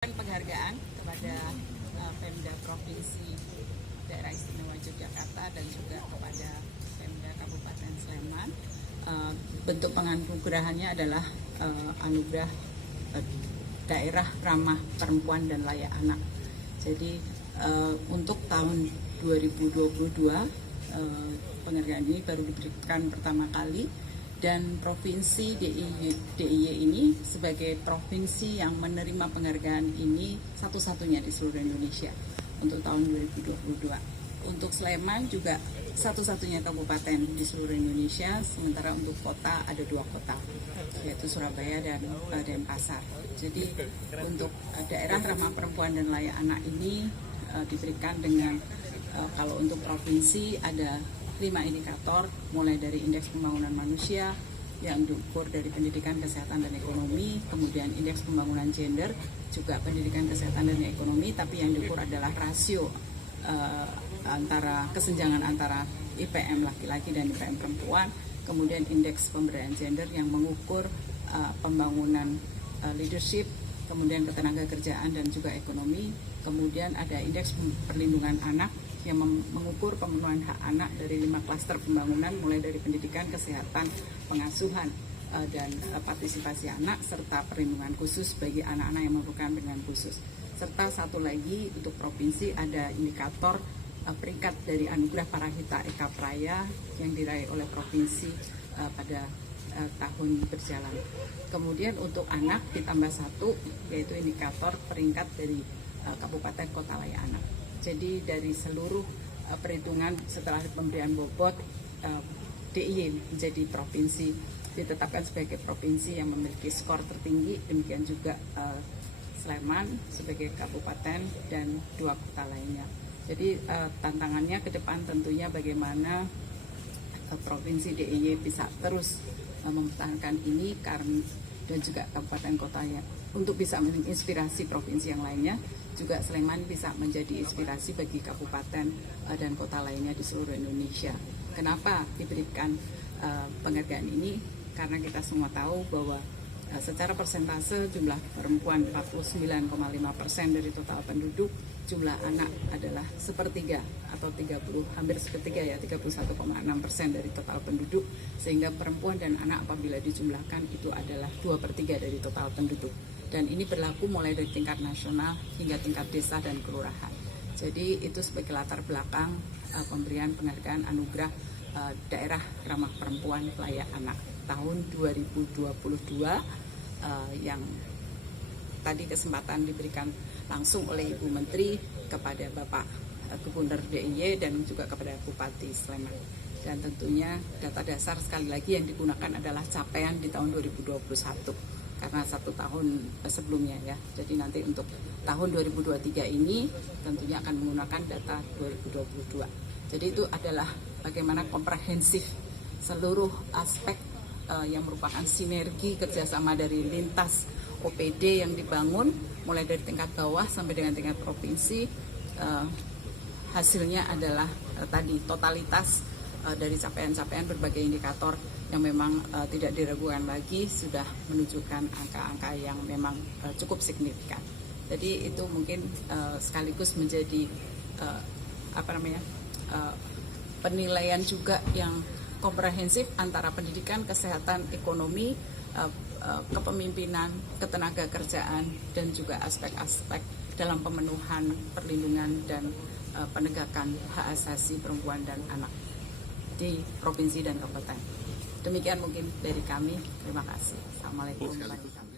Penghargaan kepada Pemda Provinsi Daerah Istimewa Yogyakarta dan juga kepada Pemda Kabupaten Sleman. Bentuk penganugerahannya adalah anugerah daerah ramah perempuan dan layak anak. Jadi untuk tahun 2022 penghargaan ini baru diberikan pertama kali, dan Provinsi DIY ini sebagai provinsi yang menerima penghargaan ini satu-satunya di seluruh Indonesia untuk tahun 2022. Untuk Sleman juga satu-satunya kabupaten di seluruh Indonesia, sementara untuk kota ada 2 kota, yaitu Surabaya dan Denpasar. Jadi untuk daerah ramah perempuan dan layak anak ini diberikan dengan kalau untuk provinsi ada 5 indikator, mulai dari indeks pembangunan manusia yang diukur dari pendidikan, kesehatan, dan ekonomi, kemudian indeks pembangunan gender, juga pendidikan, kesehatan, dan ekonomi, tapi yang diukur adalah rasio antara kesenjangan antara IPM laki-laki dan IPM perempuan, kemudian indeks pemberdayaan gender yang mengukur pembangunan leadership, kemudian ketenaga kerjaan dan juga ekonomi, kemudian ada indeks perlindungan anak yang mengukur pemenuhan hak anak dari 5 klaster pembangunan, mulai dari pendidikan, kesehatan, pengasuhan, dan partisipasi anak, serta perlindungan khusus bagi anak-anak yang memerlukan perlindungan khusus. Serta satu lagi untuk provinsi ada indikator peringkat dari anugerah Parahita Eka Praya yang diraih oleh provinsi pada tahun berjalan. Kemudian untuk anak ditambah 1, yaitu indikator peringkat dari kabupaten kota layak anak. Jadi dari seluruh perhitungan setelah pemberian bobot, DIY menjadi provinsi, ditetapkan sebagai provinsi yang memiliki skor tertinggi, demikian juga Sleman sebagai kabupaten dan 2 kota lainnya. Jadi tantangannya ke depan tentunya bagaimana provinsi DIY bisa terus mempertahankan ini dan juga kabupaten kotanya untuk bisa menginspirasi provinsi yang lainnya. Juga Sleman bisa menjadi inspirasi bagi kabupaten dan kota lainnya di seluruh Indonesia. Kenapa diberikan penghargaan ini? Karena kita semua tahu bahwa secara persentase jumlah perempuan 49,5% dari total penduduk, jumlah anak adalah sepertiga atau 30, hampir sepertiga ya, 31,6% dari total penduduk, sehingga perempuan dan anak apabila dijumlahkan itu adalah 2/3 dari total penduduk. Dan ini berlaku mulai dari tingkat nasional hingga tingkat desa dan kelurahan. Jadi itu sebagai latar belakang pemberian penghargaan anugerah daerah ramah perempuan layak anak tahun 2022 yang tadi kesempatan diberikan langsung oleh Ibu Menteri kepada Bapak Gubernur DIY dan juga kepada Bupati Sleman. Dan tentunya data dasar sekali lagi yang digunakan adalah capaian di tahun 2021. Karena 1 tahun sebelumnya ya. Jadi nanti untuk tahun 2023 ini tentunya akan menggunakan data 2022. Jadi itu adalah bagaimana komprehensif seluruh aspek yang merupakan sinergi kerjasama dari lintas OPD yang dibangun mulai dari tingkat bawah sampai dengan tingkat provinsi. Hasilnya adalah tadi totalitas dari capaian-capaian berbagai indikator yang memang tidak diragukan lagi, sudah menunjukkan angka-angka yang memang cukup signifikan. Jadi itu mungkin sekaligus menjadi penilaian juga yang komprehensif antara pendidikan, kesehatan, ekonomi, kepemimpinan, ketenaga kerjaan, dan juga aspek-aspek dalam pemenuhan perlindungan dan penegakan hak asasi perempuan dan anak di provinsi dan kabupaten. Demikian mungkin dari kami. Terima kasih. Assalamualaikum warahmatullahi wabarakatuh.